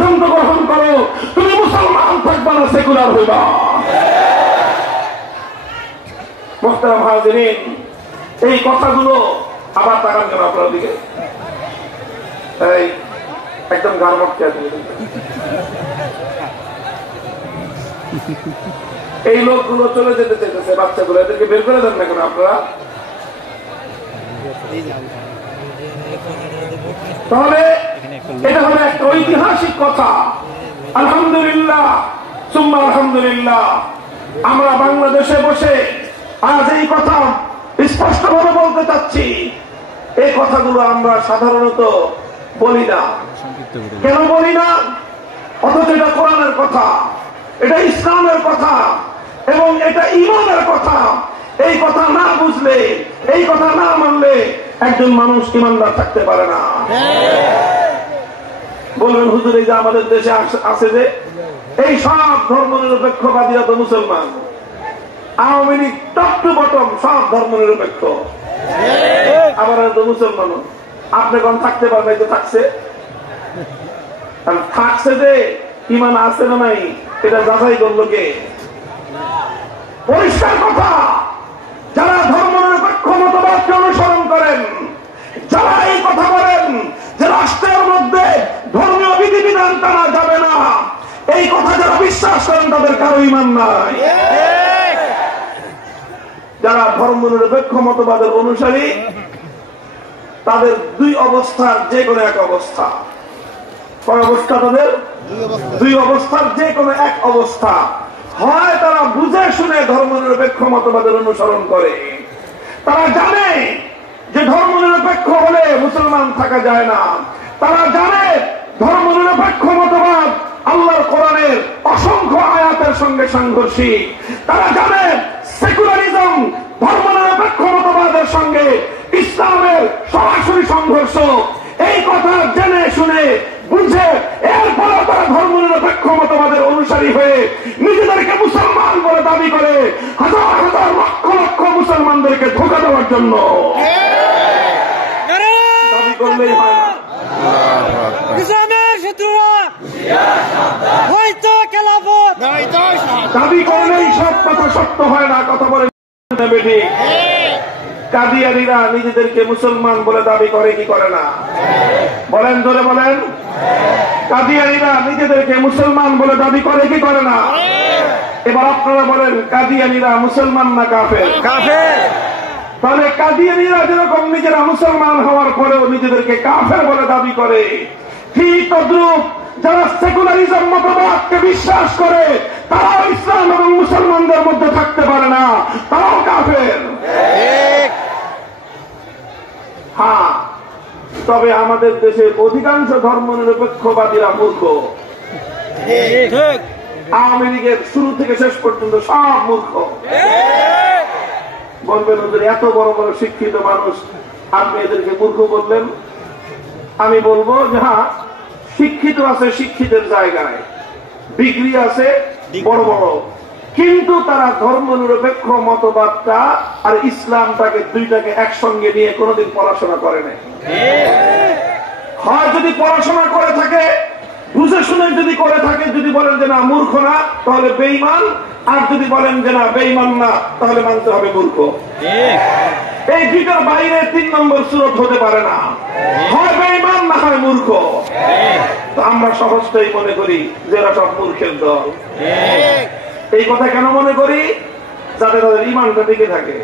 সিদ্ধান্ত গ্রহণ করো, তুমি মুসলমান থাকবা না সেকুলার হইবা। মুহতারাম হাজিরিন, এই কথাগুলো আবার তাকান কেন আপনার দিকে, এই একদম গার্মটকে এই লোকগুলো চলে যেতে চাইতেছে, বাচ্চাগুলো, এদেরকে বের করে দেন না কেন আপনারা? তাহলে এটা হলো একটা ঐতিহাসিক কথা। আলহামদুলিল্লাহ সুম্মা আলহামদুলিল্লাহ, আমরা বাংলাদেশে বসে আজ এই কথা স্পষ্টভাবে বলতে চাচ্ছি। এই কথাগুলো আমরা সাধারণত বলি না। কেন বলি না? অথচ এটা কোরআনের কথা, এটা ইসলামের কথা এবং এটা ঈমানের কথা। এই কথা না বুঝলে, এই কথা না মানলে একজন মানুষ ঈমানদার থাকতে পারে না। বলবেন হুজুর, এই যে আমাদের দেশে আছে যে এই সব ধর্মনিরপেক্ষবাদীরা তো মুসলমান, Awami League top to bottom সব ধর্মনিরপেক্ষ, আবার তো মুসলমান। আপনি কোন থাকতে পারবেন? তো থাকছে, থাকছে যে ঈমান আছে না নাই এটা যাচাই করলো কে? পরিষ্কার কথা, যারা ধর্মনিরপেক্ষ মতবাদকে অনুসরণ করেন, যারা এই কথা বলেন যে রাষ্ট্রের মধ্যে ধর্মীয় বিধিবিধান টানা যাবে না, এই কথা যারা বিশ্বাস করেন তাদের কারো ঈমান নাই। যারা ধর্মনিরপেক্ষ মতবাদের অনুসারী, তাদের দুই অবস্থার যে কোনো এক অবস্থা। কয় অবস্থা তাদের? দুই অবস্থার যে কোনো এক অবস্থা। হয় তারা বুঝে শুনে ধর্মনিরপেক্ষ মতবাদের অনুসরণ করে, তারা জানে যে ধর্মনিরপেক্ষ হলে মুসলমান থাকা যায় না, তারা জানে ধর্মনিরপেক্ষ মতবাদ আল্লাহর কোরআনের অসংখ্য আয়াতের সঙ্গে সাংঘর্ষিক, তারা জানে সেকুলারিজম ধর্মনিরপেক্ষ মতবাদের সঙ্গে ইসলামের সরাসরি সংঘর্ষ। এই কথা জেনে শুনে বুঝে এরপরে তারা ধর্মনিরপেক্ষ মতবাদের অনুসারী হয়ে নিজেদেরকে মুসলমান বলে দাবি করে হাজার হাজার লক্ষ লক্ষ মুসলমানদেরকে ধোঁকা দেওয়ার জন্য দাবি করলেই হয় না। দাবি করলেই সব কথা সত্য হয় না, কথা বলে বেটি। কাদিয়ানীরা নিজেদেরকে মুসলমান বলে দাবি করে কি করে না? বলেন, ধরে বলেন। কাদিয়ানীরা নিজেদেরকে মুসলমান বলে দাবি করে কি করে না? এবার আপনারা বলেন, কাদিয়ানীরা মুসলমান না কাফের? কাফের। তাহলে কাদিয়ানীরা যেরকম নিজেরা মুসলমান হওয়ার পরেও নিজেদেরকে কাফের বলে দাবি করে, ঠিক তদ্রুপ যারা সেকুলারিজম মতবাদকে বিশ্বাস করে তারাও ইসলাম এবং মুসলমানদের মধ্যে থাকতে পারে না, তারাও কাফের। হ্যাঁ, তবে আমাদের দেশের অধিকাংশ ধর্মনিরপেক্ষবাদীরা মূর্খ। আওয়ামী লীগের শুরু থেকে শেষ পর্যন্ত সব মূর্খ। বলবেন ওদের এত বড় বড় শিক্ষিত মানুষ, আপনি এদেরকে মূর্খ বললেন? আমি বলবো যে হ্যাঁ, শিক্ষিত আছে শিক্ষিতের জায়গায়, ডিগ্রি আছে বড় বড়, কিন্তু তারা ধর্মনিরপেক্ষ মতবাদটা আর ইসলামটাকে দুইটাকে একসঙ্গে নিয়ে কোনোদিন পড়াশোনা করে নাই। হয় যদি পড়াশোনা করে থাকে, বুঝে শুনে যদি করে থাকে, যদি বলেন যে না মূর্খ না তাহলে বেঈমান, আর যদি বলেন যে না বেঈমান না তাহলে মানতে হবে মূর্খ। এই দুইটার বাইরে 3 নম্বর সুরত হতে পারে না, হয় বেঈমান না হয় মূর্খ। তো আমরা সহজটাই মনে করি যে এরা সব মূর্খের দল। এই কথা কেন মনে করি? যাতে তাদের ঈমানটা টিকে থাকে,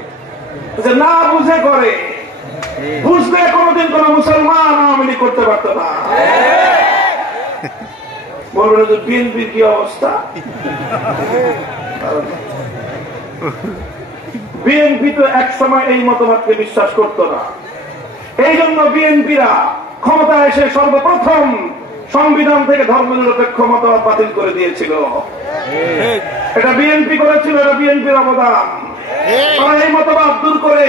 যে না বুঝে করে। বুঝলে কোনদিন কোন মুসলমান আওয়ামী লীগ করতে পারত না। বলবেন যে বিএনপির কি অবস্থা? বিএনপি তো এক সময় এই মতবাদকে বিশ্বাস করত না। এই জন্য বিএনপিরা ক্ষমতায় এসে সর্বপ্রথম সংবিধান থেকে ধর্মনিরপেক্ষ মতবাদ বাতিল করে দিয়েছিল। এটা বিএনপি করেছিল, এটা বিএনপির অবদান। তারা এই মতবাদ দূর করে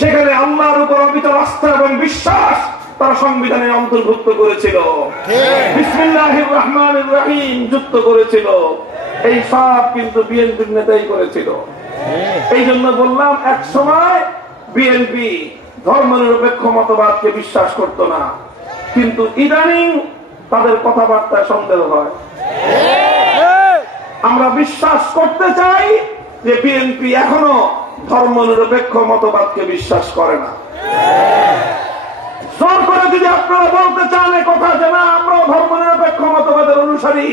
সেখানে আল্লাহর উপর অবিচল আস্থা এবং বিশ্বাস তারা সংবিধানে অন্তর্ভুক্ত করেছিল, বিসমিল্লাহির রহমানির রহিম যুক্ত করেছিল। এই সব কিন্তু বিএনপির নেতাই করেছিল। এই জন্য বললাম এক সময় বিএনপি ধর্মনিরপেক্ষ মতবাদকে বিশ্বাস করত না, কিন্তু ইদানিং তাদের কথাবার্তায় সন্দেহ হয়। আমরা বিশ্বাস করতে চাই যে বিএনপি এখনো ধর্মনিরপেক্ষ মতবাদকে বিশ্বাস করে না। জোর করে যদি আপনারা বলতে চান এ কথা যে না আমরাও ধর্মনিরপেক্ষ মতবাদের অনুসারী,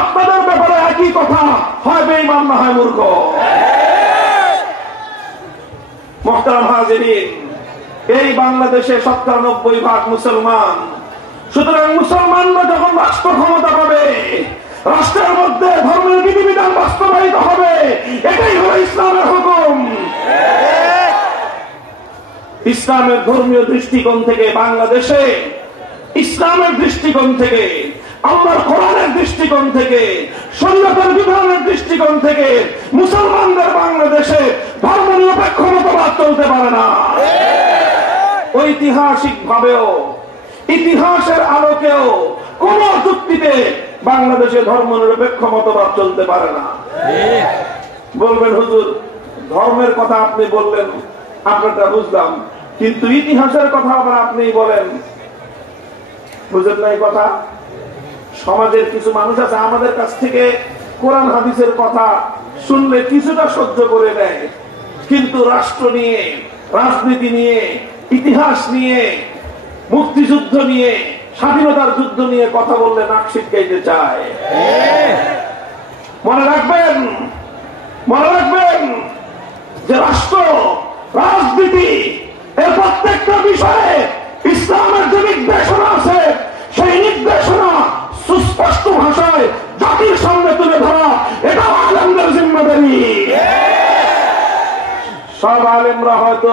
আপনাদের ব্যাপারে একই কথা, হয় বেঈমান না হয় মূর্খ। মুহতারাম হাজিরিন, এই বাংলাদেশে ৯৭% মুসলমান। সুতরাং মুসলমানরা যখন রাষ্ট্র ক্ষমতা পাবে, রাষ্ট্রের মধ্যে ধর্মের বিধিবিধান বাস্তবায়িত হবে, এটাই হলো ইসলামের হুকুম। ইসলামের ধর্মীয় দৃষ্টিকোণ থেকে বাংলাদেশে, ইসলামের দৃষ্টিকোণ থেকে, আল্লাহর কোরআনের দৃষ্টিকোণ থেকে, শরীয়তের বিধানের দৃষ্টিকোণ থেকে মুসলমানদের বাংলাদেশে ধর্মনিরপেক্ষ মতবাদ চলতে পারে না। ঐতিহাসিক ভাবেও, ইতিহাসের আলোকেও কোন যুক্তিতে বাংলাদেশে ধর্মনিরপেক্ষ মতবাদ চলতে পারে না। বলবেন হুজুর ধর্মের কথা আপনি বললেন, আপনারটা বুঝলাম, কিন্তু ইতিহাসের কথা আবার আপনি বলেন, বুঝেন না এই কথা? সমাজের কিছু মানুষ আছে আমাদের কাছ থেকে কোরআন হাদিসের কথা শুনলে কিছুটা সহ্য করে নেয়, কিন্তু রাষ্ট্র নিয়ে, রাজনীতি নিয়ে, ইতিহাস নিয়ে, মুক্তিযুদ্ধ নিয়ে, স্বাধীনতার যুদ্ধ নিয়ে কথা বললে নাক ছিটকাইতে চায়। মনে রাখবেন, মনে রাখবেন যে রাষ্ট্র, রাজনীতি এর প্রত্যেকটা বিষয়ে ইসলামের যে নির্দেশনা আছে, সেই নির্দেশনা সুস্পষ্ট ভাষায় জাতির সামনে তুলে ধরা, এটা আলেমদের জিম্মাদারি। সব আলেমরা হয়তো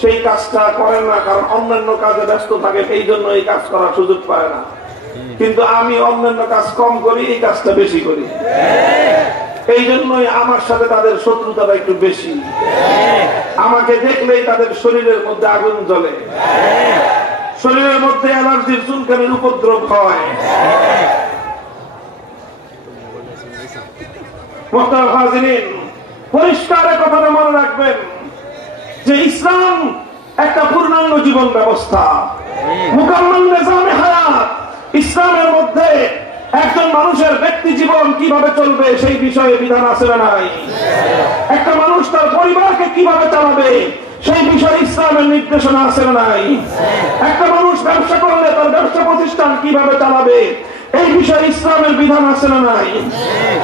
সেই কাজটা করেন না, কারণ অন্যান্য কাজে ব্যস্ত থাকে, এই জন্য এই কাজ করার সুযোগ পায় না। কিন্তু আমি অন্যান্য কাজ কম করি, এই কাজটা বেশি করি, এই জন্যই আমার সাথে তাদের শত্রুতাটা একটু বেশি। আমাকে দেখলেই তাদের শরীরের মধ্যে আগুন জ্বলে, শরীরের মধ্যে অ্যালার্জির চুলকানির উপদ্রব হয়। মুহতারাম হাজিরিন, পরিষ্কার কথাটা মনে রাখবেন যে ইসলাম একটা পূর্ণাঙ্গ জীবন ব্যবস্থা, মুকাম্মাল নিজামে হায়াত। ইসলামের মধ্যে একজন মানুষের ব্যক্তি জীবন কিভাবে চলবে সেই বিষয়ে বিধান আছে না নাই? একটা মানুষ তার পরিবারকে কিভাবে চালাবে সেই বিষয়ে ইসলামের নির্দেশনা আছে না নাই? একটা মানুষ ব্যবসা করলে তার ব্যবসা প্রতিষ্ঠান কিভাবে চালাবে এই বিষয়ে ইসলামের বিধান আছে না নাই?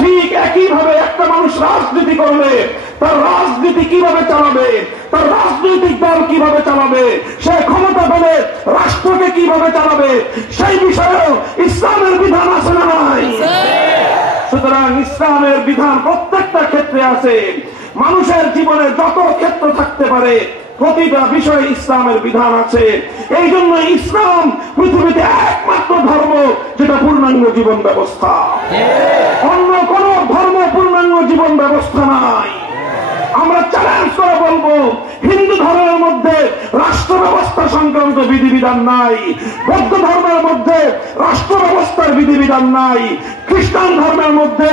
ঠিক একইভাবে একটা মানুষ রাজনীতি করলে তার রাজনীতি কিভাবে চালাবে, তার রাজনৈতিক দল কিভাবে চালাবে, সে ক্ষমতা পেলে রাষ্ট্রকে কিভাবে চালাবে সেই বিষয়েও ইসলামের বিধান আছে না নাই? সুতরাং ইসলামের বিধান প্রত্যেকটা ক্ষেত্রে আছে। মানুষের জীবনে যত ক্ষেত্র থাকতে পারে প্রতিটা বিষয়ে ইসলামের বিধান আছে। এই জন্য ইসলাম পৃথিবীতে একমাত্র ধর্ম যেটা পূর্ণাঙ্গ জীবন ব্যবস্থা। অন্য কোন ধর্ম পূর্ণাঙ্গ জীবন ব্যবস্থা নাই। আমরা চ্যালেঞ্জ করে বলবো, হিন্দু ধর্মের মধ্যে রাষ্ট্র ব্যবস্থা সংক্রান্ত বিধিবিধান নাই, বৌদ্ধ ধর্মের মধ্যে রাষ্ট্র ব্যবস্থার বিধিবিধান নাই, খ্রিস্টান ধর্মের মধ্যে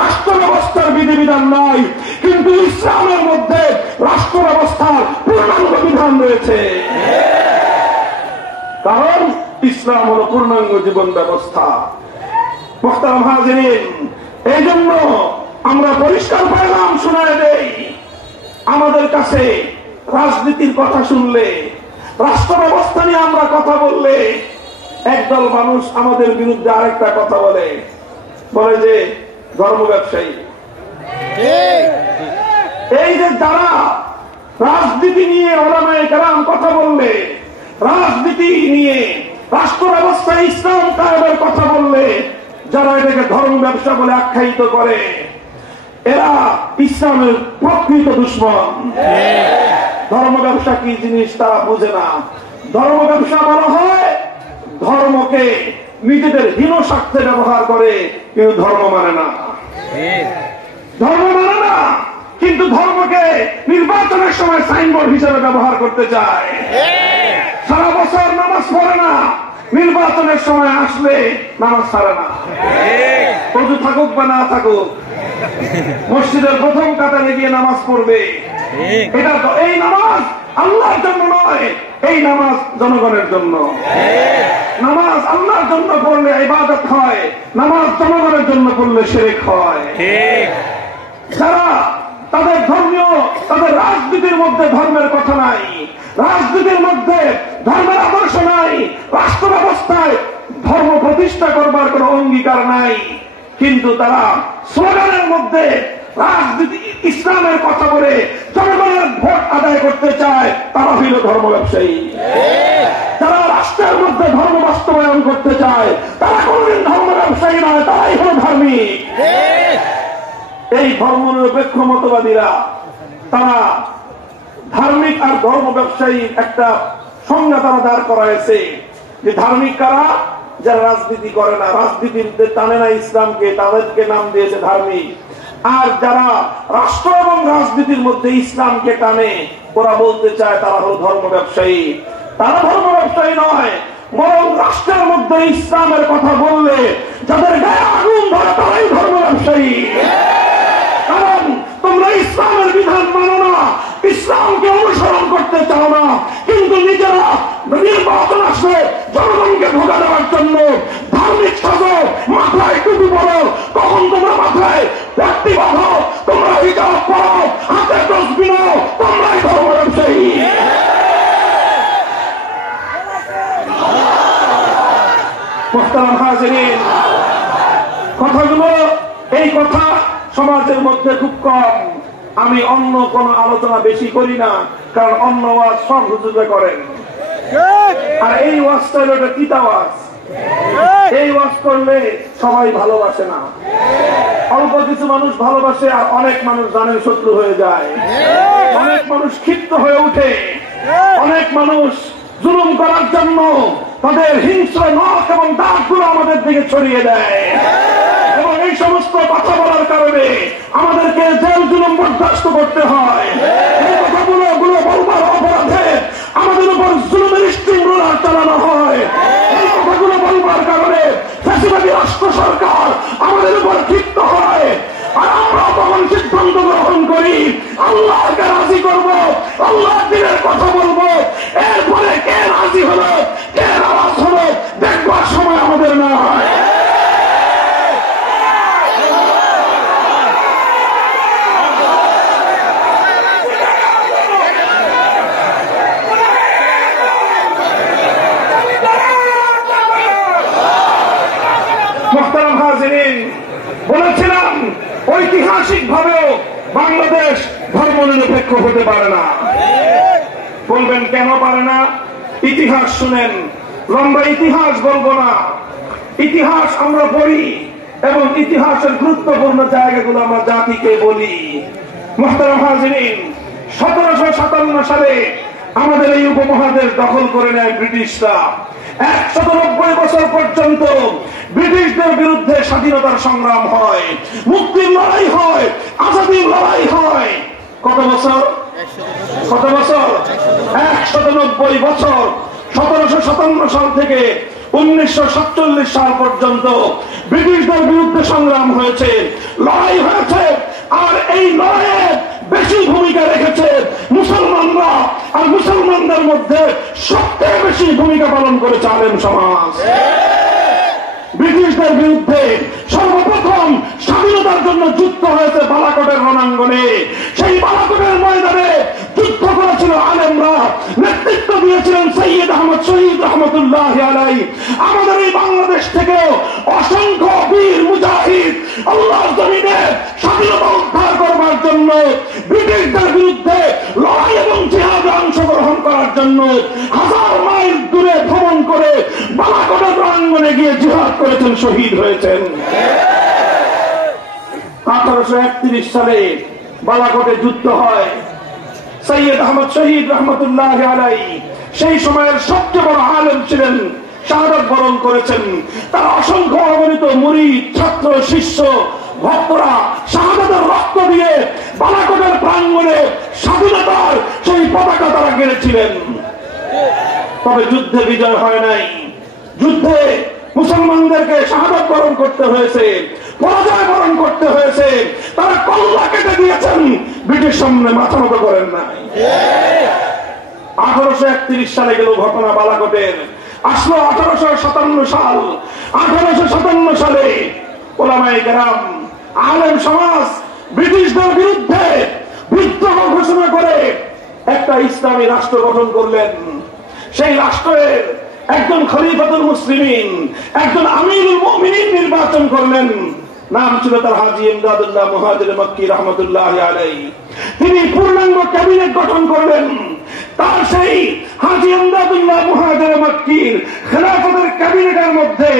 রাষ্ট্র ব্যবস্থার বিধিবিধান নাই, কিন্তু ইসলামের মধ্যে রাষ্ট্র ব্যবস্থার পূর্ণাঙ্গ বিধান রয়েছে। কারণ ইসলাম হলো পূর্ণাঙ্গ জীবন ব্যবস্থা। মুহতারাম হাজিরিন, এই জন্য আমরা পরিষ্কার পেলাম, শোনায় দেই, আমাদের কাছে রাজনীতির কথা শুনলে, রাষ্ট্র ব্যবস্থা নিয়ে আমরা কথা বললে একদল মানুষ আমাদের বিরুদ্ধে আরেকটা কথা বলে, বলে যে ধর্ম ব্যবসায়ী। এই যে যারা রাজনীতি নিয়ে ওলামায়ে কেরাম কথা বললে, রাজনীতি নিয়ে রাষ্ট্র ব্যবস্থায় ইসলাম কায়েমের কথা বললে, যারা এটাকে ধর্ম ব্যবসা বলে আখ্যায়িত করে, এরা ইসলামের প্রকৃত দুশমন। ধর্ম ব্যবসা কি জিনিস তারা বুঝে না। ধর্ম ব্যবসা বলা হয় ধর্মকে নিজেদের হীন স্বার্থে ব্যবহার করে, কেউ ধর্ম মানে না, ধর্ম মানে না, কিন্তু ধর্মকে নির্বাচনের সময় সাইনবোর্ড হিসেবে ব্যবহার করতে চায়। সারা বছর নামাজ পড়ে না, নির্বাচনের সময় আসলে নামাজ ছাড়ে না। ওযু থাকুক বা না থাকুক, মসজিদের প্রথম কাতারে গিয়ে নামাজ পড়বে, এটা এই নামাজ আল্লাহর জন্য নয়, এই নামাজ জনগণের জন্য। নামাজ আল্লাহর জন্য পড়লে ইবাদত হয়, নামাজ জনগণের জন্য পড়লে শিরক হয়। যারা তাদের ধর্মীয়, তাদের রাজনীতির মধ্যে ধর্মের কথা নাই, রাজনীতির মধ্যে ধর্মের আদর্শ নাই, রাষ্ট্র ব্যবস্থায় ধর্ম প্রতিষ্ঠা করবার কোন অঙ্গীকার নাই, কিন্তু তারা স্লোগানের মধ্যে রাজনীতি ইসলামের কথা বলে জনগণের ভোট আদায় করতে চায়, তারা হইল ধর্ম ব্যবসায়ী। যারা রাষ্ট্রের মধ্যে ধর্ম বাস্তবায়ন করতে চায় তারা কোনদিন ধর্ম ব্যবসায়ী নয়, তারাই হল ধার্মিক। এই ধর্মনিরপেক্ষ মতবাদীরা তারা ধার্মিক আর ধর্ম ব্যবসায়ীর একটা সংজ্ঞা তারা দাঁড় করাইছে, যে ধার্মিক কারা? যারা রাজনীতি করে না, রাজনীতিতে টানে না ইসলামকে, তাদেরকে নাম দিয়েছে ধার্মিক। আর যারা রাষ্ট্র এবং রাজনীতির মধ্যে ইসলামকে টানে, ওরা বলতে চায় তারা হল ধর্ম ব্যবসায়ী। তারা ধর্ম ব্যবসায়ী নয়, বরং রাষ্ট্রের মধ্যে ইসলামের কথা বললে যাদের গায়ে আগুন ধরে তারাই ধর্ম ব্যবসায়ী। কারণ তোমরা ইসলামের বিধান মানো না, ইসলামকে অনুসরণ করতে চাও না, কিন্তু নিজেরা নির্বাচন আসলে জনগণকে ধোঁকা দেওয়ার জন্য ধার্মিক সাজো, মাথায় টুপি পড়ো, কখন তোমরা মাথায় পট্টি বাঁধো, তোমরা হিজাব পড়ো, হাতে তসবিহ নাও, তোমরাই ধর্ম ব্যবসায়ী। মুহতারাম হাজিরিন, কথাগুলো, এই কথা সমাজের মধ্যে খুব কম। আমি অন্য কোন আলোচনা বেশি করি না, কারণ অন্য ওয়াজ সব হুজুরে করেন, আর এই ওয়াজটা হলো একটা তিতা ওয়াজ। এই ওয়াজ করলে সবাই ভালোবাসে না, অল্প কিছু মানুষ ভালোবাসে, আর অনেক মানুষ জানেন শত্রু হয়ে যায়, অনেক মানুষ ক্ষিপ্ত হয়ে উঠে, অনেক মানুষ জুলুম করার জন্য তাদের হিংস্র নখ এবং দাঁতগুলো আমাদের দিকে ছড়িয়ে দেয়, এবং এই সমস্ত কথা বলার কারণে আমাদেরকে জেল জুলুম বরদাস্ত করতে হয়। এই কথাগুলো বলবার অপরাধে আমাদের উপর জুলুমের স্ট্রিং রোলার চালানো হয়। এই কথাগুলো বলবার কারণে ফ্যাসিবাদী রাষ্ট্র সরকার আমাদের উপর ক্ষিপ্ত হয়, আর আমরা তখন সিদ্ধান্ত গ্রহণ করি আল্লাহকে রাজি করব, আল্লাহর দিনের কথা বলবো। এরপরে কে রাজি হলো, কে নারাজ হলো, দেখবার সময় আমাদের না হয়। মুহতারাম হাজিরিন, বলেছিলাম ঐতিহাসিক ভাবেও বাংলাদেশ ধর্মনিরপেক্ষ হতে পারে না। বলবেন কেন পারে না? ইতিহাস শুনেন, লম্বা ইতিহাস বলবো না, ইতিহাস আমরা পড়ি এবং ইতিহাসের গুরুত্বপূর্ণ জায়গাগুলো আমরা জাতিকে বলি। মুহতারাম হাজিরিন, 1757 সালে আমাদের এই উপমহাদেশ দখল করে নেয় ব্রিটিশরা। 190 বছর পর্যন্ত ব্রিটিশদের বিরুদ্ধে স্বাধীনতার সংগ্রাম হয়, মুক্তির লড়াই হয়, আজাদীর লড়াই হয়। কত বছর? 190 বছর। 1757 সাল থেকে 1947 সাল পর্যন্ত ব্রিটিশদের বিরুদ্ধে সংগ্রাম হয়েছে, লড়াই হয়েছে, আর এই লড়াইয়ে বেশি ভূমিকা রেখেছে মুসলমানরা, আর মুসলমানদের মধ্যে সবচেয়ে বেশি ভূমিকা পালন করেছে আলেম সমাজ। ব্রিটিশদের বিরুদ্ধে সর্বপ্রথম স্বাধীনতার জন্য যুদ্ধ হয়েছে বালাকোটের রণাঙ্গনে। সেই বালাকোটের ময়দানে যুদ্ধ করেছিল আলেমরা, নেতৃত্ব দিয়েছিলেন সৈয়দ আহমদ শহীদ রহমতুল্লাহ আলাইহি। আমাদের এই বাংলাদেশ থেকেও অসংখ্য বীর মুজাহিদ আল্লাহর জমিনে স্বাধীনতা উদ্ধার করবার জন্য, ব্রিটিশদের বিরুদ্ধে লড়াই এবং জিহাদে অংশগ্রহণ করার জন্য হাজার মাইল দূরে ভ্রমণ করে বালাকোটের রণাঙ্গনে গিয়ে জিহাদ করেছেন, শহীদ হয়েছেন। 1831 সালে বালাকোটে যুদ্ধ হয়। সৈয়দ আহমদ শহীদ রহমতুল্লাহ আলাইহি সেই সময়ের সবচেয়ে বড় আলেম ছিলেন, শাহাদাত বরণ করেছেন। তার অসংখ্য অগণিত মুরিদ, ছাত্র, শিষ্য, ভক্তরা শাহাদাতের রক্ত দিয়ে বালাকোটের প্রাঙ্গণে স্বাধীনতার সেই পতাকা তারা গেড়েছিলেন। তবে যুদ্ধে বিজয় হয় নাই। যুদ্ধে মুসলমানদেরকে শাহাদাত বরণ করতে হয়েছে, পরাজয় বরণ করতে হয়েছে। তারা কল্লা কেটে দিয়েছেন ব্রিটিশ সামনে মাথা মতো করেন নাই। 1831 সালে গেল ঘটনা বালাকোটের, আসলো 1857 সাল। 1857 সালে ওলামায়ে কেরাম, আলেম সমাজ ব্রিটিশদের বিরুদ্ধে বিদ্রোহ ঘোষণা করে একটা ইসলামী রাষ্ট্র গঠন করলেন। সেই রাষ্ট্রের একজন খলিফাতুল মুসলিমিন, একজন আমিরুল মুমিনিন নির্বাচন করলেন। নাম ছিল তার হাজী ইমদাদুল্লাহ মুহাজির মক্কি রহমতুল্লাহ আলাইহি। তিনি পূর্ণাঙ্গ ক্যাবিনেট গঠন করলেন। তার সেই হাজী ইমদাদুল্লাহ মুহাজির মক্কির খেলাফতের ক্যাবিনেটের মধ্যে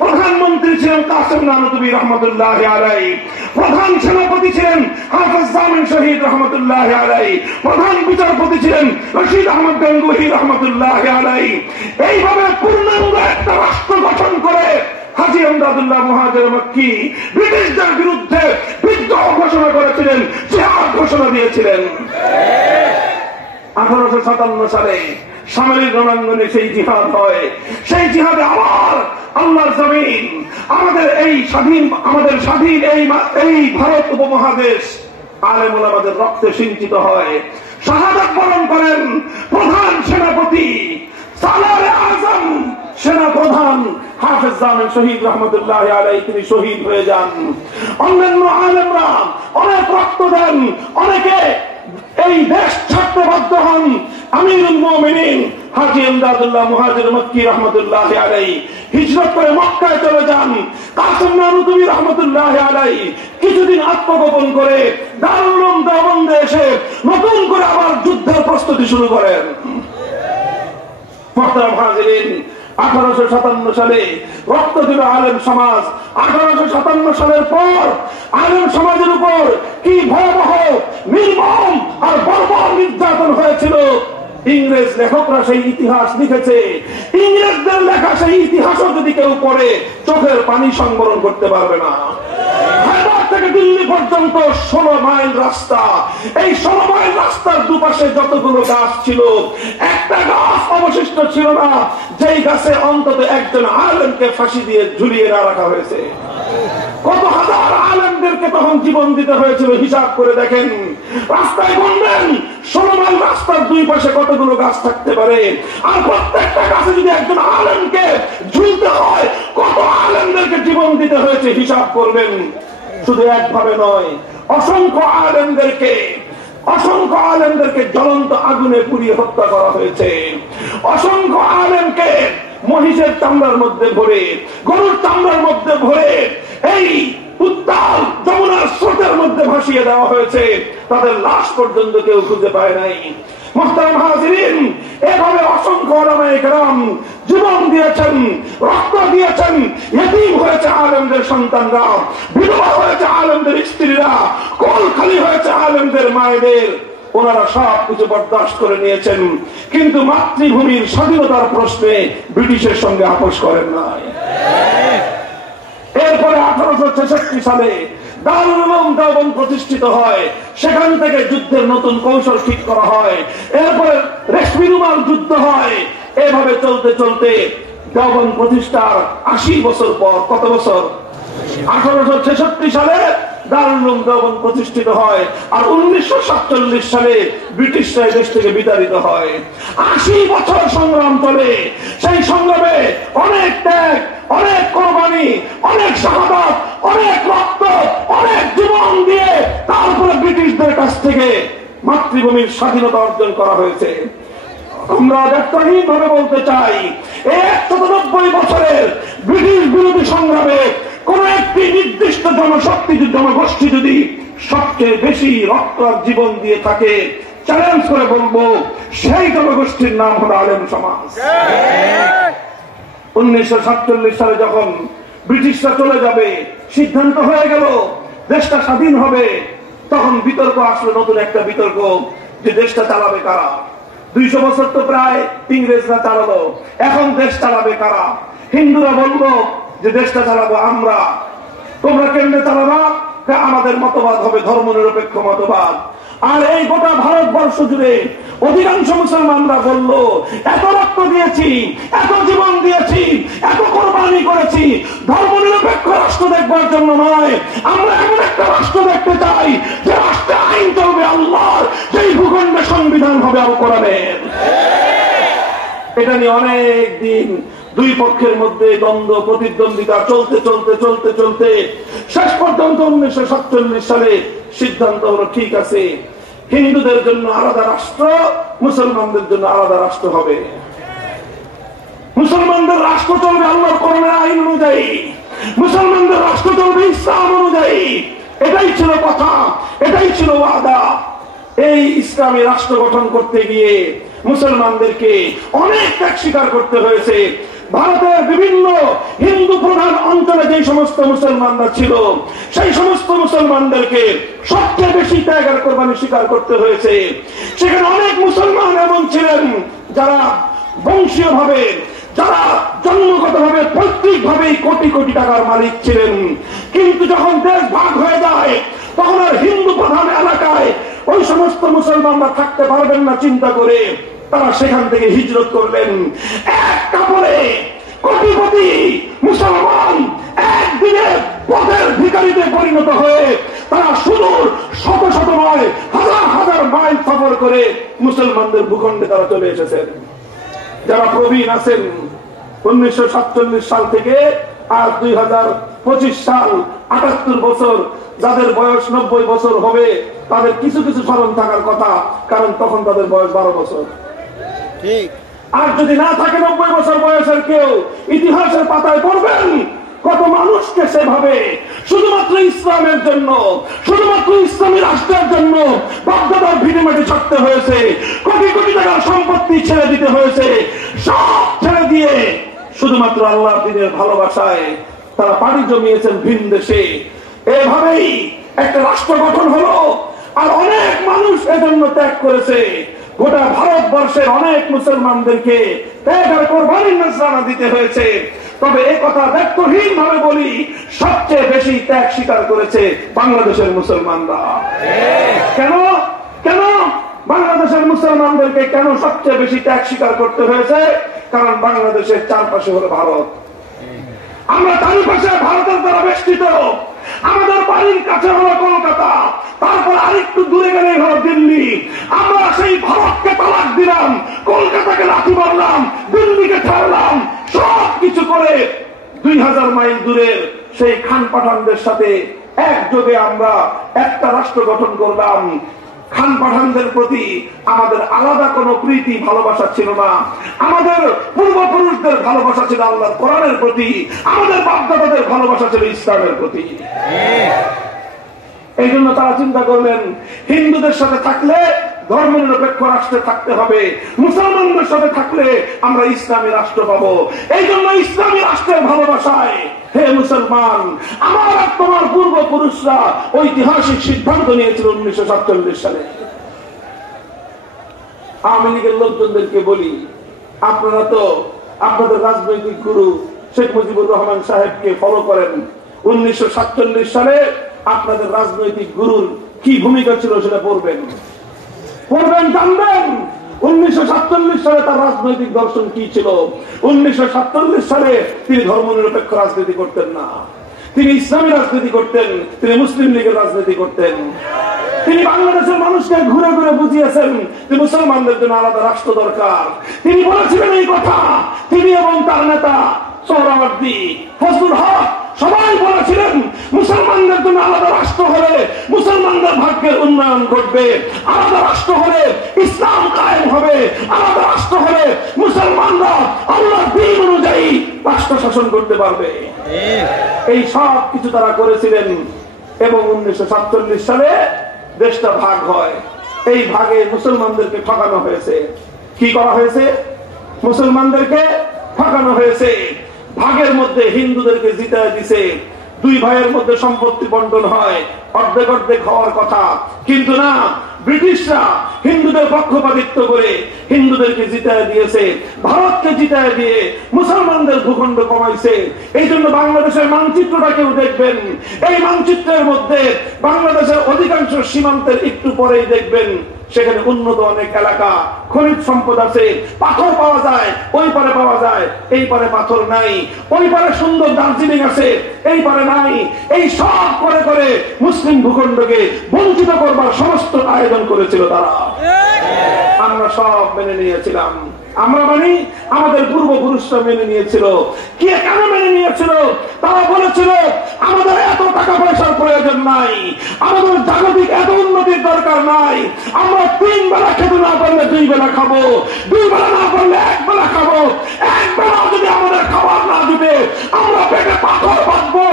প্রধানমন্ত্রী ছিলেন কাসেম নানুতুবি রহমতুল্লাহ আলাইহি, প্রধান সেনাপতি ছিলেন হাফেজ জামিন শহীদ রহমতুল্লাহ আলাইহি, প্রধান বিচারপতি ছিলেন রশিদ আহমদ গঙ্গুহি রহমতুল্লাহ আলাইহি। এইভাবে পূর্ণাঙ্গ একটা রাষ্ট্র গঠন করে হাজী ইমদাদুল্লাহ মুহাজির মক্কি ব্রিটিশদের বিরুদ্ধে বিদ্রোহ ঘোষণা করেছিলেন, জিহাদ ঘোষণা দিয়েছিলেন। 1857 সালে সামরিক রণাঙ্গনে সেই জিহাদ হয়। সেই জিহাদে আবার আল্লাহর জমিন, আমাদের স্বাধীন এই ভারত উপমহাদেশ আলেম ওলামাদের রক্তে সিঞ্চিত হয়। শাহাদাত বরণ করেন প্রধান সেনাপতি সালারে আজম, সেনা প্রধান হাফেজ জামিন শহীদ রহমতুল্লাহ আলাইহি, তিনি শহীদ হয়ে যান। অন্যান্য আলেমরা অনেক রক্ত দেন, অনেকে এই দেশ ছাড়তে বাধ্য হন। আমিরুল মুমিনিন হাজী ইমদাদুল্লাহ মুহাজির মক্কি রহমতুল্লাহ আলাইহি হিজরত করে মক্কায় চলে যান। কাসেম নানুতুবি রহমতুল্লাহ আলাইহি কিছুদিন আত্মগোপন করে দারুল উলুম দেওবন্দে এসে নতুন করে আবার যুদ্ধের প্রস্তুতি শুরু করেন। মুহতারাম হাজিরিন, 1857 সালে রক্ত দিল আলেম সমাজ। 1857 সালের পর আলেম সমাজের উপর কি ভয়াবহ, নির্মম আর বর্বর নির্যাতন হয়েছিল। ইংরেজ লেখকরা সেই ইতিহাস লিখেছে। ইংরেজদের লেখা সেই ইতিহাসও যদি কেউ পড়ে চোখের পানি সংবরণ করতে পারবে না। হায়দ্রাবাদ থেকে দিল্লি পর্যন্ত 16 মাইল রাস্তা। এই 16 মাইল রাস্তার দুপাশে যতগুলো গাছ ছিল, একটা গাছ অবশিষ্ট ছিল না যেই গাছে অন্তত একজন আলেমকে ফাঁসি দিয়ে ঝুলিয়ে রাখা হয়েছে। কত হাজার আলেমদেরকে তখন জীবন দিতে হয়েছিল, হিসাব করে দেখেন। রাস্তায় গুনবেন 16 মাইল রাস্তার দুই পাশে কতগুলো গাছ থাকতে পারে, আর প্রত্যেকটা গাছে যদি একজন আলেমকে ঝুলতে হয়, কত আলেমদেরকে জীবন দিতে হয়েছে হিসাব করবেন। শুধু একভাবে নয়, অসংখ্য আলেমদেরকে জ্বলন্ত আগুনে পুড়িয়ে হত্যা করা হয়েছে। অসংখ্য আলেমকে মহিষের চামড়ার মধ্যে ভরে, গরুর চামড়ার মধ্যে ভরে এই উত্তাল যমুনার স্রোতের মধ্যে ভাসিয়ে দেওয়া হয়েছে। তাদের লাশ পর্যন্ত কেউ খুঁজে পায় নাই। মুহতারাম হাজিরিন, এভাবে অসংখ্য ওলামায়ে কেরাম জীবন দিয়েছেন, রক্ত দিয়েছেন। ইতিম হয়েছে আলেমদের সন্তানরা, বিধবা হয়েছে আলেমদের স্ত্রীরা, কোল খালি হয়েছে আলেমদের মায়েদের। ওনারা সব কিছু বরদাস্ত করে নিয়েছেন, কিন্তু মাতৃভূমির স্বাধীনতার প্রশ্নে ব্রিটিশের সঙ্গে আপোষ করেন নাই। এরপরে 1866 সালে দারুল উলুম দেওবন্দ প্রতিষ্ঠিত হয়। সেখান থেকে যুদ্ধের নতুন কৌশল ঠিক করা হয়। এরপরে রেশমি রুমাল যুদ্ধ হয়। এভাবে চলতে চলতে দেওবন্দ প্রতিষ্ঠার 80 বছর পর, কত বছর, 1866 সালে দারুল উলুম দেওবন্দ প্রতিষ্ঠিত হয়। আর 1947 সালে ব্রিটিশরা দেশ থেকে বিতাড়িত হয়। 80 বছর সংগ্রাম চলে। সেই সংগ্রামে অনেক ত্যাগ, অনেক কোরবানি, অনেক শাহাদাত, অনেক রক্ত, অনেক জীবন দিয়ে তারপরে ব্রিটিশদের কাছ থেকে মাতৃভূমির স্বাধীনতা অর্জন করা হয়েছে। আমরা ব্যক্তহীন ভাবে বলতে চাই, 190 বছরের ব্রিটিশ বিরোধী সংগ্রামে কোন একটি নির্দিষ্ট জনশক্তি, জনগোষ্ঠী যদি সবচেয়ে বেশি রক্ত আর জীবন দিয়ে থাকে, চ্যালেঞ্জ করে বলবো সেই জনগোষ্ঠীর নাম হলো আলেম সমাজ। 1947 সালে যখন ব্রিটিশরা চলে যাবে, সিদ্ধান্ত হয়ে গেল দেশটা স্বাধীন হবে, তখন বিতর্ক আসলো, নতুন একটা বিতর্ক, যে দেশটা চালাবে কারা। 200 বছর তো প্রায় ইংরেজরা চালালো, এখন দেশ চালাবে কারা? হিন্দুরা বলবো যে দেশটা চালাবো আমরা। তোমরা কেন্দ্রে চালাবা, আমাদের মতবাদ হবে ধর্ম নিরপেক্ষ মতবাদ। আর এই গোটা ভারতবর্ষ জুড়ে অধিকাংশ মুসলমানরা বলল, এত রক্ত দিয়েছি, এত জীবন দিয়েছি, এত কোরবানি করেছি, ধর্ম নিরপেক্ষ রাষ্ট্র দেখবার জন্য নয়, আমরা এমন একটা রাষ্ট্র দেখতে চাই যে রাষ্ট্রে আইন চলবে আল্লাহর, যেই ভূখণ্ডে সংবিধান হবে আল কোরআনের। এটা নিয়ে অনেক দিন দুই পক্ষের মধ্যে দ্বন্দ্ব প্রতিদ্বন্দ্বিতা চলতে চলতে চলতে চলতে শেষ পর্যন্ত 1947 সালে সিদ্ধান্ত হলো, ঠিক আছে, হিন্দুদের জন্য আলাদা রাষ্ট্র, মুসলমানদের জন্য আলাদা রাষ্ট্র হবে। মুসলমানদের রাষ্ট্র চলবে আল্লাহর কোরআনের আইন অনুযায়ী, মুসলমানদের রাষ্ট্র চলবে ইসলাম অনুযায়ী। এটাই ছিল কথা, এটাই ছিল ওয়াদা। এই ইসলামী রাষ্ট্র গঠন করতে গিয়ে মুসলমানদেরকে অনেক ত্যাগ স্বীকার করতে হয়েছে। ভারতের বিভিন্ন হিন্দু প্রধান অঞ্চলে যে সমস্ত মুসলমানরা ছিল, সেই সমস্ত মুসলমানদেরকে সবচেয়ে বেশি ত্যাগ আর কোরবানি স্বীকার করতে হয়েছে। সেখানে অনেক মুসলমান এমন ছিলেন যারা বংশীয় ভাবে, যারা জন্মগত ভাবে পৈতৃক ভাবে কোটি কোটি টাকার মালিক ছিলেন, কিন্তু যখন দেশ ভাগ হয়ে যায় তখন আর হিন্দু প্রধান এলাকায় ওই সমস্ত মুসলমানরা থাকতে পারবেন না চিন্তা করে তারা সেখান থেকে হিজরত করলেন। এক কাপড়ে কোটি কোটি মুসলমান একদিনে পথের ভিখারিতে পরিণত হয়ে তারা সুদূর শত শত মাইল, হাজার হাজার মাইল সফর করে মুসলমানদের ভূখণ্ডে তারা চলে এসেছেন। যারা প্রবীণ আছেন 1947 সাল থেকে আজ 2025 সাল, 78 বছর, যাদের বয়স 90 বছর হবে তাদের কিছু কিছু স্মরণ থাকার কথা, কারণ তখন তাদের বয়স 12 বছর। আর যদি না থাকে 90 বছর বয়সের কেউ, ইতিহাসের পাতায় পড়বেন কত মানুষকে সেভাবে শুধুমাত্র ইসলামের জন্য, শুধুমাত্র ইসলামী রাষ্ট্রের জন্য বাগদাদার ভিটে মাটি ছাড়তে হয়েছে, কোটি কোটি টাকার সম্পত্তি ছেড়ে দিতে হয়েছে। সব ছেড়ে দিয়ে শুধুমাত্র আল্লাহর দ্বীনের ভালোবাসায় তারা পাড়ি জমিয়েছেন ভিন দেশে। এভাবেই একটা রাষ্ট্র গঠন হলো, আর অনেক মানুষ এজন্য ত্যাগ করেছে। গোটা ভারতবর্ষের অনেক মুসলমানদেরকে ত্যাগ আর কোরবানির নজরানা দিতে হয়েছে। তবে এই কথা ব্যক্তহীন ভাবে বলি, সবচেয়ে বেশি ত্যাগ স্বীকার করেছে বাংলাদেশের মুসলমানরা। কেন কেন বাংলাদেশের মুসলমানদেরকে কেন সবচেয়ে বেশি ত্যাগ স্বীকার করতে হয়েছে? কারণ বাংলাদেশের চারপাশে হলো ভারত, আমরা চারিপাশে ভারতের দ্বারা বেষ্টিত। আমাদের বাড়ির কাছে হলো কলকাতা, তারপর আরেকটু দূরে গেলে হলো দিল্লি। আমরা সেই ভারতকে তালাক দিলাম, কলকাতাকে লাথি মারলাম, দিল্লিকে ছাড়লাম, সবকিছু করে 2000 মাইল দূরের সেই খান পাঠানদের সাথে একযোগে আমরা একটা রাষ্ট্র গঠন করলাম। খান পাঠানদের প্রতি আমাদের আলাদা কোনো প্রীতি ভালোবাসা ছিল না। আমাদের পূর্বপুরুষদের ভালোবাসা ছিল আল্লাহর কোরআনের প্রতি, আমাদের বাপ-দাদাদের ভালোবাসা ছিল ইসলামের প্রতি। এই জন্য তারা চিন্তা করলেন, হিন্দুদের সাথে থাকলে ধর্মনিরপেক্ষ রাষ্ট্রে থাকতে হবে, মুসলমানদের সাথে থাকলে আমরা ইসলামী রাষ্ট্র পাবো। এই জন্য ইসলামী রাষ্ট্রের ভালোবাসায়, হে মুসলমান, আমার আর তোমার পূর্বপুরুষরা ঐতিহাসিক সিদ্ধান্ত নিয়েছিল 1947 সালে। আওয়ামী লীগের লোকজনদেরকে বলি, আপনারা তো আপনাদের রাজনৈতিক গুরু শেখ মুজিবুর রহমান সাহেবকে ফলো করেন। 1947 সালে আপনাদের রাজনৈতিক গুরুর কি ভূমিকা ছিল সেটা পড়বেন, জানবেন 1947 সালে তার রাজনৈতিক দর্শন কি ছিল। 1947 সালে তিনি ধর্মনিরপেক্ষ রাজনীতি করতেন না, তিনি ইসলামী রাজনীতি করতেন, তিনি মুসলিম লীগের রাজনীতি করতেন। তিনি বাংলাদেশের মানুষকে ঘুরে ঘুরে বুঝিয়েছেন যে মুসলমানদের জন্য আলাদা রাষ্ট্র দরকার। তিনি বলেছিলেন এই কথা, তিনি এবং তার নেতা সোহরাওয়ার্দী, ফজলুল হক সবাই বলেছিলেন মুসলমানদের জন্য আলাদা রাষ্ট্র হলে মুসলমানদের ভাগ্যের উন্নয়ন ঘটবে, আলাদা রাষ্ট্র হলে ইসলাম কায়েম হবে, আলাদা রাষ্ট্র হলে মুসলমানরা আল্লাহর দ্বীন অনুযায়ী রাষ্ট্র শাসন করতে পারবে। এই সব কিছু তারা করেছিলেন এবং 1947 সালে দেশটা ভাগ হয়। এই ভাগে মুসলমানদেরকে ঠকানো হয়েছে। কি করা হয়েছে? মুসলমানদেরকে ঠকানো হয়েছে। ভাগের মধ্যে হিন্দুদেরকে জিতায় দিছে। দুই ভাইয়ের মধ্যে সম্পত্তি বন্টন হয়, অর্ধেক অর্ধেক হওয়ার কথা, কিন্তু না, ব্রিটিশরা হিন্দুদের পক্ষপাতিত্ব করে হিন্দুদেরকে জিতায় দিয়েছে। ভারতকে জিতায় দিয়ে মুসলমানদের ভূখণ্ড কমাইছে। এই জন্য বাংলাদেশের মানচিত্রটা কেউ দেখবেন, এই মানচিত্রের মধ্যে বাংলাদেশের অধিকাংশ সীমান্তের একটু পরেই দেখবেন সেখানে উন্নত অনেক এলাকা, খনিজ সম্পদ আছে, পাথর পাওয়া যায়, ওই পারে পাওয়া যায়, এই পারে পাথর নাই, ওই পারে সুন্দর দার্জিলিং আছে, এই পারে নাই। এই সব করে করে মুসলিম ভূখণ্ডকে বঞ্চিত করবার সমস্ত আয়োজন করেছিল তারা। আমরা সব মেনে নিয়েছিলাম। আমরা মানি, আমাদের পূর্বপুরুষরা মেনে নিয়েছিল। কে কেন মেনে নিয়েছিল? তারা বলেছিল আমাদের এত টাকা পয়সার প্রয়োজন নাই, আমাদের জাগতিক এত উন্নতির দরকার নাই, আমরা 3 বেলা খেতে না পারলে 2 বেলা খাবো, 2 বেলা না পারলে 1 বেলা খাবো, 1 বেলা যদি আমাদের খাবার না দিবে আমরা পেটে পাথর বাঁধবো।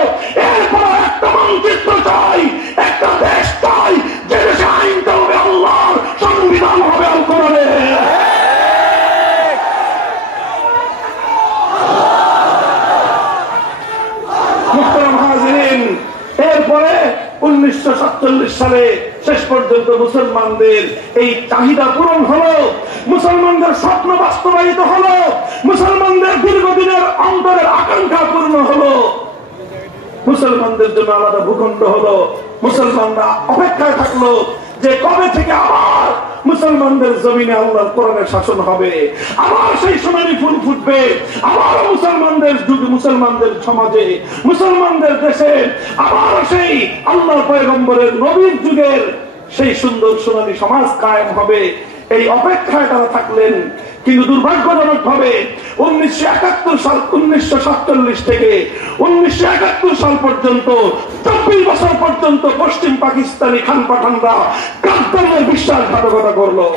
এরপর একটা মানচিত্র চাই, একটা দেশ চাই, যে দেশে আইনটা হবে আল্লাহর, সংবিধান হবে আল কোরআনের। এরপরে 1947 সালে শেষ পর্যন্ত মুসলমানদের এই চাহিদা পূরণ হলো, মুসলমানদের স্বপ্ন বাস্তবায়িত হলো, মুসলমানদের দীর্ঘদিনের অন্তরের আকাঙ্ক্ষা পূর্ণ হলো, মুসলমানদের জন্য আলাদা ভূখণ্ড হলো। মুসলমানরা অপেক্ষায় থাকলো যে কবে থেকে আবার মুসলমানদের জমিনে আল্লাহর কোরআনের শাসন হবে, আবার সেই সোনালী ফুল ফুটবে, আবার মুসলমানদের যুগে, মুসলমানদের সমাজে, মুসলমানদের দেশে আবার সেই আল্লাহর পয়গম্বরের নবীর যুগের সেই সুন্দর সোনালী সমাজ কায়েম হবে। এই অপেক্ষায় তারা থাকলেন। কিন্তু দুর্ভাগ্যজনক ভাবে 1947 থেকে 1971 সাল পর্যন্ত 24 বছর পর্যন্ত পশ্চিম পাকিস্তানি খান পাঠানরা গাদ্দারের বিশ্বাসঘাতকতা করলো।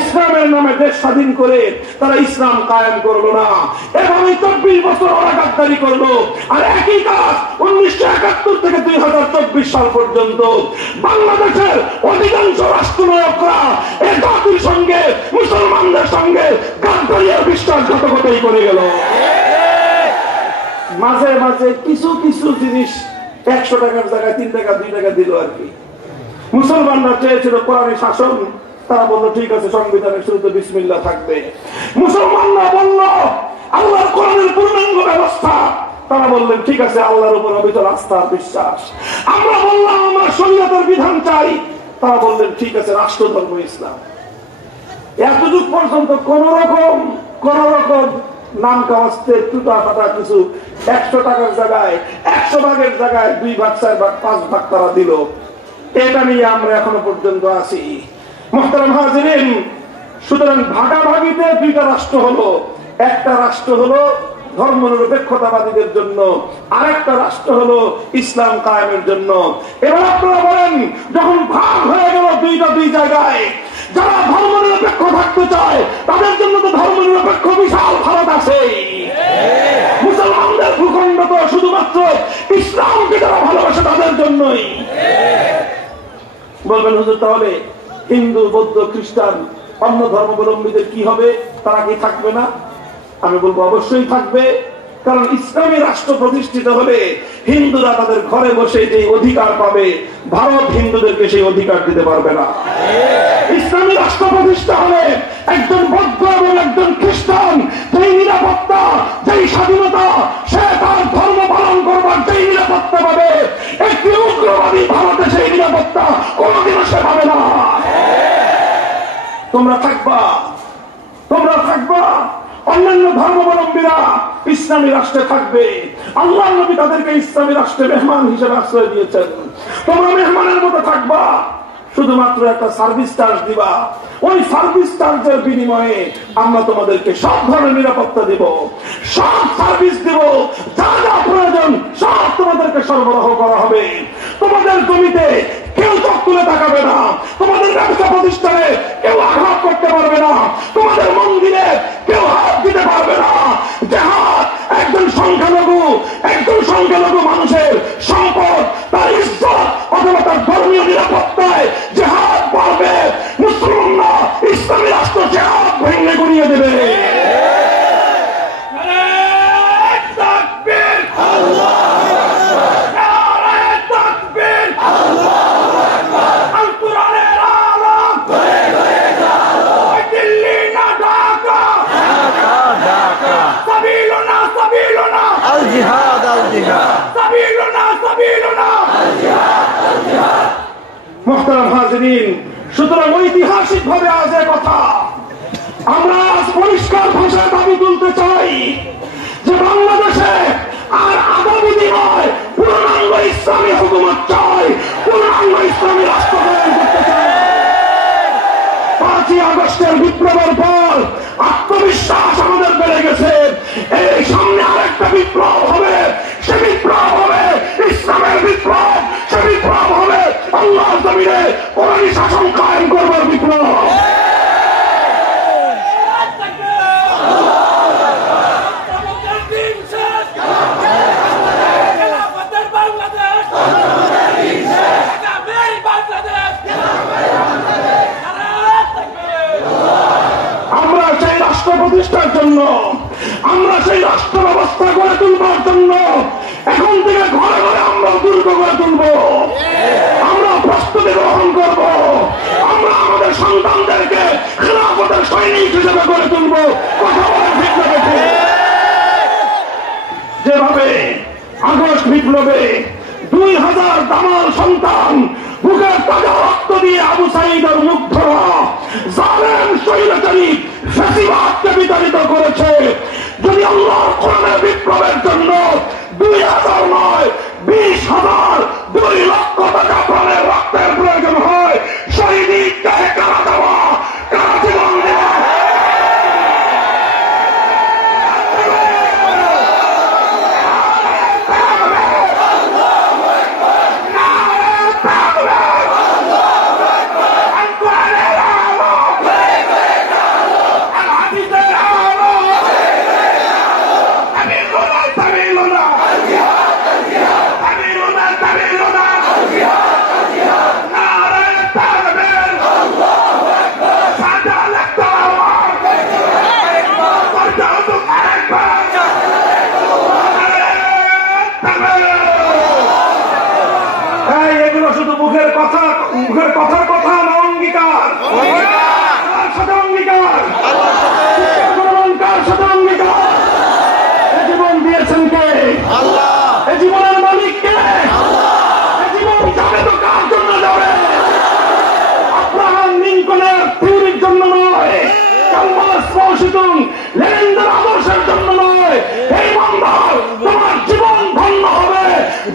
ইসলামের নামে দেশ স্বাধীন করে তারা ইসলাম কায়েম করলো না, এভাবে 24 বছর ওরা গাদ্দারি করলো। আর একই কাজ 1971 থেকে 2024 সাল পর্যন্ত বাংলাদেশের অধিকাংশ রাষ্ট্রনায়করা এই জাতির সঙ্গে, মুসলমানদের সঙ্গে গাদ্দারির বিশ্বাসঘাতকতাই করে গেল। মাঝে মাঝে কিছু কিছু জিনিস 100 টাকার জায়গায় 3 টাকা 2 টাকা দিল আর কি। মুসলমানরা চেয়েছিল কোরআনী শাসন, তারা বললো ঠিক আছে সংবিধানের শুরুতে বিসমিল্লাহ থাকবে। মুসলমানরা বলল আল্লাহর কোরআনের পূর্ণাঙ্গ ব্যবস্থা, তারা বললেন ঠিক আছে আল্লাহর উপর অবিচল আস্থা বিশ্বাস। আমরা বললাম আমরা শরীয়তের বিধান চাই, তারা বললেন ঠিক আছে রাষ্ট্রধর্ম ইসলাম। এতটুক পর্যন্ত কোন রকম নাম কাওয়াজতে টুটা ফাটা কিছু 100 টাকার জায়গায় 100 ভাগের জায়গায় 2 ভাগ 4 ভাগ 5 ভাগ তারা দিল। এটা নিয়ে আমরা এখনো পর্যন্ত আছি। মুহতারাম হাজিরিন, সুতরাং ভাগাভাগিতে 2টা রাষ্ট্র হলো। একটা রাষ্ট্র হলো ধর্মনিরপেক্ষতাবাদীদের জন্য, আরেকটা রাষ্ট্র হলো ইসলাম কায়েমের জন্য। এবার আপনারা বলেন, যখন ভাগ হয়ে গেল 2টা 2 জায়গায়, যারা ধর্মনিরপেক্ষ থাকতে চায় তাদের জন্য তো ধর্মনিরপেক্ষ বিশাল ভারত আছে। মুসলমানদের ভূখণ্ড তো শুধুমাত্র ইসলামকে যারা ভালোবাসে তাদের জন্যই। বলবেন হুজুর তাহলে হিন্দু, বৌদ্ধ, খ্রিস্টান, অন্য ধর্মাবলম্বীদের কি হবে? তারা কি থাকবে না? আমি বলবো অবশ্যই থাকবে। কারণ ইসলামী রাষ্ট্র প্রতিষ্ঠিত হলে হিন্দুরা তাদের ঘরে বসে যে অধিকার পাবে, ভারত হিন্দুদেরকে সেই অধিকার দিতে পারবে না। ইসলামী রাষ্ট্র প্রতিষ্ঠা হলে একজন বৌদ্ধ এবং একজন খ্রিস্টান যেই নিরাপত্তা, যেই স্বাধীনতা, সে তার ধর্ম পালন করবার যেই নিরাপত্তা পাবে, একটি উগ্রবাদী ভারতে সেই নিরাপত্তা কোনদিনও সে পাবে না। তোমরা থাকবা, তোমরা থাকবা, অন্যান্য ধর্মাবলম্বীরা ইসলামী রাষ্ট্রে থাকবে। আল্লাহর নবী তাদেরকে ইসলামী রাষ্ট্রে মেহমান হিসেবে আশ্রয় দিয়েছেন। তোমরা মেহমানের মতো থাকবা, শুধুমাত্র একটা সার্ভিস চার্জ দিবা। ওই সার্ভিস চার্জের বিনিময়ে আমরা তোমাদেরকে সব ধরনের নিরাপত্তা দিব, সব সার্ভিস দিব, যা যা প্রয়োজন সব তোমাদেরকে সরবরাহ করা হবে। তোমাদের জমিতে কেউ চোখ তুলে তাকাবে না, তোমাদের ব্যবসা প্রতিষ্ঠানে কেউ আঘাত করতে পারবে না, তোমাদের মন্দিরে কেউ হাত দিতে পারবে না। জাহাজ একজন সংখ্যালঘু মানুষের সম্পদ, তার ইজ্জত অথবা তার ধর্মীয় নিরাপত্তায় জাহাজ পারবে। মুসলমানরা ইসলামী রাষ্ট্র জাহাজ ভেঙে গড়িয়ে দেবে। মুহতারাম হাজিরিন, সুতরাং ঐতিহাসিক ভাবে আজ কথা আমরা আজ পরিষ্কার ভাষায় দাবি তুলতে চাই যে বাংলাদেশে আর আগামী নয়, পূর্ণাঙ্গ ইসলামী হুকুমত চাই, পূর্ণাঙ্গ ইসলামী রাষ্ট্র গঠন করতে চাই। 5ই আগস্টের বিপ্লবের পর আত্মবিশ্বাস আমাদের বেড়ে গেছে। এই সামনে আরেকটা বিপ্লব হবে, সে বিপ্লব হবে ইসলামের বিপ্লব, সে বিপ্লব হবে আল্লাহর জমিনে কোরআনী শাসন কায়েম করবার বিপ্লব। প্রতিষ্ঠার জন্য, আমরা সেই রাষ্ট্র ব্যবস্থা গড়ে তুলবার জন্য এখন থেকে ঘরে ঘরে আমরা দুর্গ গড়ে তুলব, আমরা প্রস্তুতি গ্রহণ করব, আমরা আমাদের সন্তানদেরকে খেলাফতের সৈনিক হিসেবে গড়ে তুলব। কথা বলে ঠিক লেগেছে। যেভাবে আগস্ট বিপ্লবে 2000 দামাল সন্তান বুকের তাজা রক্ত দিয়ে আবু সাঈদের মুগ্ধরা জালেম স্বৈরাচারী ফ্যাসিবাদকে বিতাড়িত করেছে, যদি আল্লাহর কোরআনের বিপ্লবের জন্য 2000 নয় 20,000 2 লক্ষ টাকা প্রাণের রক্তের প্রয়োজন হয়, শহীদকে কারা দেওয়া, কারা জীবন দেওয়া। মুখের কথার কথা না, অঙ্গীকার, কার সাথে অঙ্গীকার, কার সাথে অঙ্গীকার। এ জীবন দিয়েছেন কে? আল্লাহ। এ জীবনের মালিক কে? আল্লাহ। এ জীবন যাবে তো কার জন্য যাবে? আব্রাহাম লিঙ্কনের থিওরির জন্য নয়, লেনিনদের আদর্শের জন্য নয়। এই বান্দার তোমার জীবন ধন্য হবে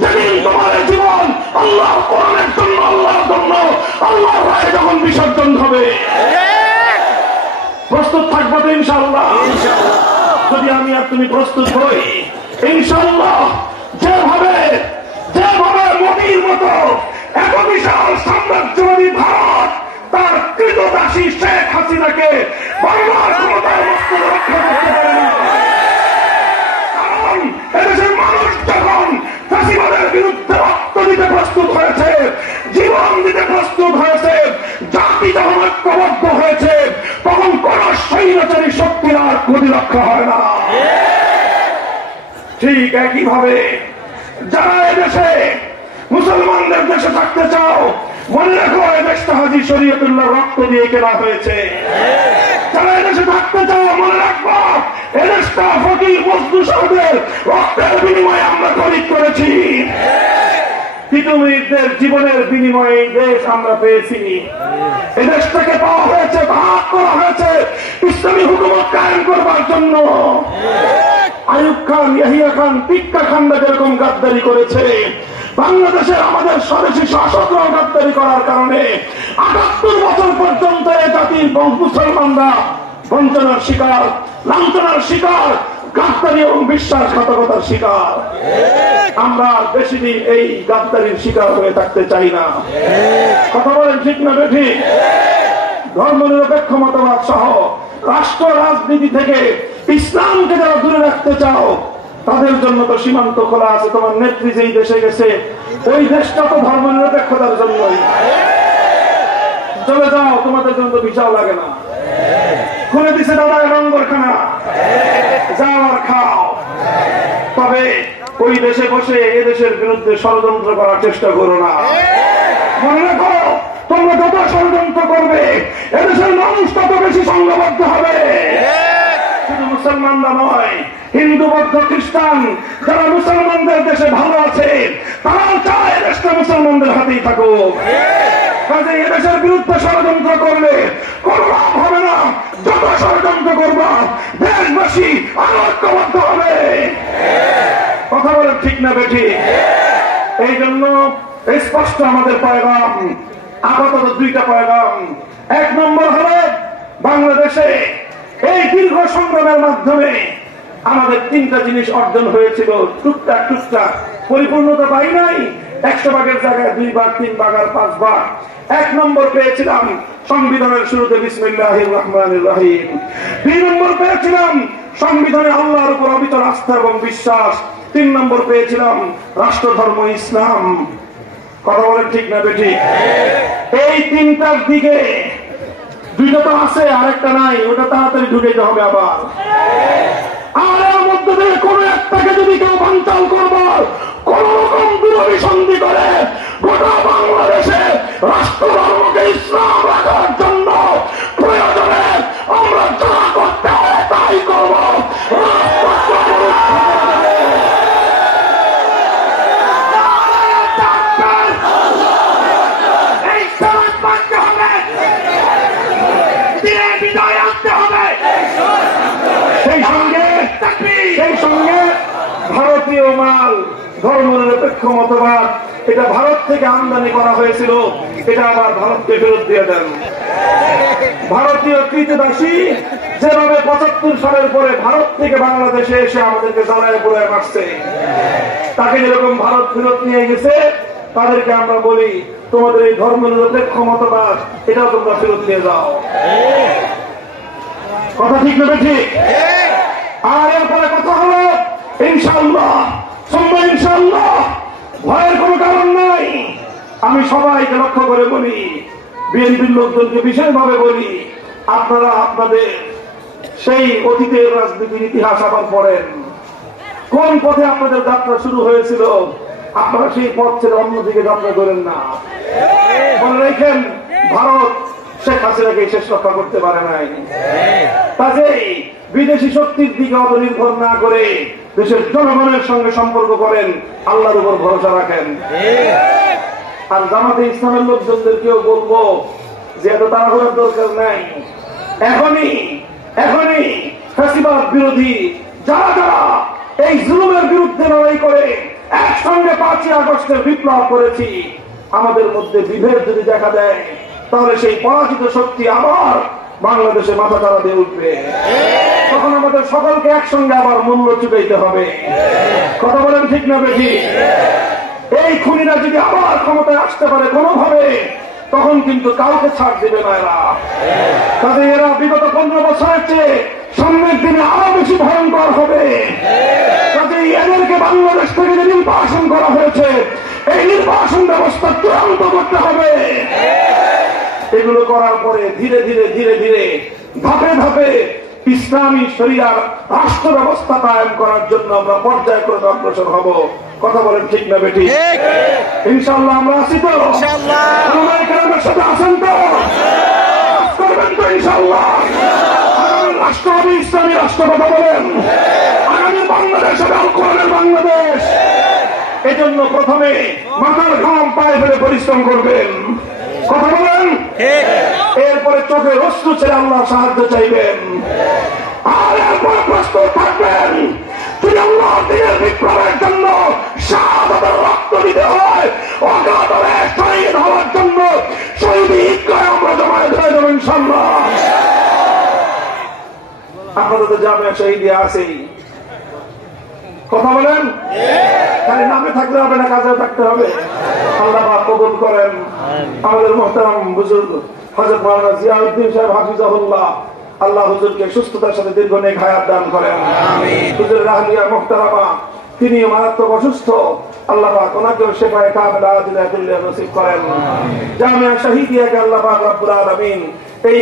যেদিন তোমার জীবন আল্লাহ কোরআনের জন্য, আল্লাহর জন্য, আল্লাহর রায়ে যখন বিসর্জন হবে। প্রস্তুত থাকবো তো ইনশাআল্লাহ? যদি আমি আর তুমি প্রস্তুত হই ইনশাআল্লাহ, যেভাবে মোদীর মতো এত বিশাল সাম্রাজ্যবাদী ভারত তার কৃতদাসী শেখ হাসিনাকে বাংলার ক্ষমতায় রক্ষা করতে পারে না। কারণ এদেশের মানুষ যখন ফাঁসিবাদের বিরুদ্ধে রক্ত দিতে প্রস্তুত হয়েছে, জীবন দিতে প্রস্তুত হয়েছে, জাতি যখন ঐক্যবদ্ধ হয়েছে, তখন কোন স্বৈরাচারী শক্তির আর প্রতিরক্ষা হয় না। ঠিক একইভাবে যারা এদেশে মুসলমানদের দেশে থাকতে চাও, মনে রাখো এদেশটা হাজী শরীয়তুল্লাহ রক্ত দিয়ে কেনা হয়েছে। যারা এদেশে থাকতে চাও মনে রাখবো এদেশটা ফকির মজদুর সাহেবের রক্তের বিনিময়ে আমরা খরিদ করেছি। তিতুমিরদের জীবনের বিনিময়ে দেশ আমরা পেয়েছি। এদেশটাকে পাওয়া হয়েছে, ভাগ করা হয়েছে ইসলামী হুকুমত কায়েম করবার জন্য। আইয়ুব খান, ইয়াহিয়া খান, টিক্কা খানরা যেরকম গাদ্দারি করেছে, বাংলাদেশের আমাদের স্বদেশী শাসকরাও গাদ্দারি করার কারণে ৭৮ বছর পর্যন্ত এই জাতির মুসলমানরা বঞ্চনার শিকার, লাঞ্ছনার শিকার, গাদ্দারি এবং বিশ্বাসঘাতকতার শিকার। আমরা বেশি দিন এই গাদ্দারির শিকার হয়ে থাকতে চাই না। কথা বলেন ঠিক না বেঠিক? ধর্ম নিরপেক্ষ মতবাদ সহ রাষ্ট্র রাজনীতি থেকে ইসলামকে যারা দূরে রাখতে চাও তাদের জন্য তো সীমান্ত খোলা আছে। তোমার নেত্রী যেই দেশে গেছে ওই দেশটা তো ধর্ম নিরপেক্ষতার জন্যই। চলে যাও, তোমাদের জন্য ভিসাও লাগে না। খুলে দিছে দাদা রঙ্গরখানা, যাও আর খাও। তবে ওই দেশে বসে এদেশের বিরুদ্ধে ষড়যন্ত্র করার চেষ্টা করো না। মনে রাখো, তোমরা যত ষড়যন্ত্র করবে এদেশের মানুষ তত বেশি সংঘবদ্ধ হবে। শুধু মুসলমানরা নয়, হিন্দু, বৌদ্ধ, খ্রিস্টান যারা মুসলমানদের দেশে ভালো আছে তারাও চায় দেশটা মুসলমানদের হাতেই থাকুক। কাজে এদেশের বিরুদ্ধে ষড়যন্ত্র করলে কোনো লাভ হবে না। যত ষড়যন্ত্র করবা দেশবাসী ঐক্যবদ্ধ হবে। কথা বলেন ঠিক না বেঠিক? এই জন্য স্পষ্ট আমাদের পয়গাম, আপাতত দুইটা পয়গাম। এক নম্বর হলো বাংলাদেশে এই দীর্ঘ সংগ্রামের মাধ্যমে আমাদের তিনটা জিনিস অর্জন হয়েছিল, টুকটাক টুকটাক, পরিপূর্ণতা পাই নাই। 100 ভাগের জায়গায় 2 ভাগ, 3 ভাগ আর 5 ভাগ। 1 নম্বর পেয়েছিলাম সংবিধানের শুরুতে বিসমিল্লাহির রহমানির রহিম। 2 নম্বর পেয়েছিলাম সংবিধানে আল্লাহর উপর অবিচল আস্থা এবং বিশ্বাস। 3 নম্বর পেয়েছিলাম রাষ্ট্র ধর্ম ইসলাম। কথা বলেন ঠিক না বেঠিক? এই তিনটার দিকে দুইটা তো আছে, আরেকটা নাই, ওটা তাড়াতাড়ি ঢুকাইতে হবে আবার। আর এর মধ্যে থেকে কোন একটাকে যদি কেউ বানচাল করবো, কোন রকম বিরোধী সন্ধি করে গোটা বাংলাদেশে রাষ্ট্র ধর্মকে ইসলাম রাখার জন্য প্রয়োজনে আমরা যা করতে হয় তাই করবো। সেই সঙ্গে ভারতীয় মাল, ধর্মনিরপেক্ষ মতবাদ, এটা ভারত থেকে আমদানি করা হয়েছিল, এটা আবার ভারতকে ফেরত দিয়ে দেন। ভারতীয় কৃতদাসী যেভাবে 75 সালের পরে ভারত থেকে বাংলাদেশে এসে আমাদেরকে জ্বালায় পোড়ায় মারছে, তাকে যেরকম ভারত ফেরত নিয়ে গেছে, তাদেরকে আমরা বলি তোমাদের এই ধর্মনিরপেক্ষ মতবাদ এটাও তোমরা ফেরত নিয়ে যাও। কথা ঠিক না ঠিক? আর এরপরে কথা হলো ইনশাআল্লাহ, ইনশাআল্লাহ, ভয়ের কোনো কারণ নাই। আমি সবাইকে লক্ষ্য করে বলি, বিএনপির লোকজনকে বিশেষভাবে বলি, আপনারা আপনাদের সেই অতীতের রাজনীতির ইতিহাস আবার পড়েন। কোন পথে আপনাদের যাত্রা শুরু হয়েছিল, আপনারা সেই পথ ছেড়ে অন্যদিকে যাত্রা করেন না। মনে রেখেন, ভারত শেখ হাসিনাকে শেষ রক্ষা করতে পারে নাই। কাজেই বিদেশি শক্তির দিকে অত নির্ভর না করে দেশের জনগণের সঙ্গে সম্পর্ক করেন, আল্লাহর উপর ভরসা রাখেন। আর জামাতে ইসলামের লোকজনদেরকেও বলবো যে এত তাড়াহুড়ার দরকার নাই। এখনই ফ্যাসিবাদ বিরোধী যারা যারা এই জুলুমের বিরুদ্ধে লড়াই করে একসঙ্গে 5ই আগস্টের বিপ্লব করেছি, আমাদের মধ্যে বিভেদ যদি দেখা দেয়, তাহলে সেই পরাজিত শক্তি আবার বাংলাদেশে মাথা চাড়া দিয়ে উঠবে। তখন আমাদের সকলকে একসঙ্গে আবার মূল্য চুকাইতে হবে। কথা বলেন ঠিক না বেশি? এই খুনিরা যদি আবার ক্ষমতায় আসতে পারে কোনোভাবে, তখন কিন্তু কাউকে ছাড় দেবে না এরা। কাজে এরা বিগত 15 বছরের চেয়ে সামনের দিনে আরো বেশি ভয়ঙ্কর হবে। কাজে এদেরকে বাংলাদেশ থেকে যে নির্বাসন করা হয়েছে, এই নির্বাসন ব্যবস্থা চূড়ান্ত করতে হবে। এগুলো করার পরে ধীরে ধীরে ধীরে ধীরে ধাপে ধাপে ইসলামী শরিয়ার রাষ্ট্র ব্যবস্থা কায়েম করার জন্য আমরা পর্যায়ক্রমে অগ্রসর হব। কথা বলেন ঠিক না বেঠিক? ইনশাআল্লাহ আমরা আছি তো? ইনশাআল্লাহ সাথে আছেন তো? করবেন তো ইনশাআল্লাহ? আগামী রাষ্ট্র হবে ইসলামী রাষ্ট্র। কথা বলেন, আগামী বাংলাদেশ হবে আল কোরআনের বাংলাদেশ। এজন্য প্রথমে মাথার ঘাম পায়ে ফেলে পরিশ্রম করবেন। কথা বলেন, এরপরে চোখে অশ্রু ছেড়ে আল্লাহর সাহায্য চাইবেন। আর এরপরে প্রস্তুত থাকবেন, যদি আল্লাহ দিনের বিপ্লবের জন্য শাহাদাতের রক্ত দিতে হয়, অগাধরে শহীদ হওয়ার জন্য শহীদ ঈদগাহে আমরা জমায়েত হয়ে যাবো ইনশাআল্লাহ। আপনাদের তো জামিয়া শহীদিয়া আছেই। কথা বলেন, খালি নামে থাকলে হবে না, কাজে থাকতে হবে। আল্লাহ কবুল করেন। আমাদের মুহতারাম বুজুর্গ হযরত মাওলানা জিয়াউদ্দিন সাহেব হাফিজাহুল্লাহ, আল্লাহ হুজুরকে সুস্থতার সাথে দীর্ঘ নেক হায়াত দান করেন। হুজুরের আহলিয়া মুহতারামা, তিনি মারাত্মক অসুস্থ, আল্লাহ পাক ওনাকেও শিফায়ে কামিলা আজিলা নসিব করেন। জামিয়া শহীদিয়াকে আল্লাহ পাক রব্বুল আলামিন এই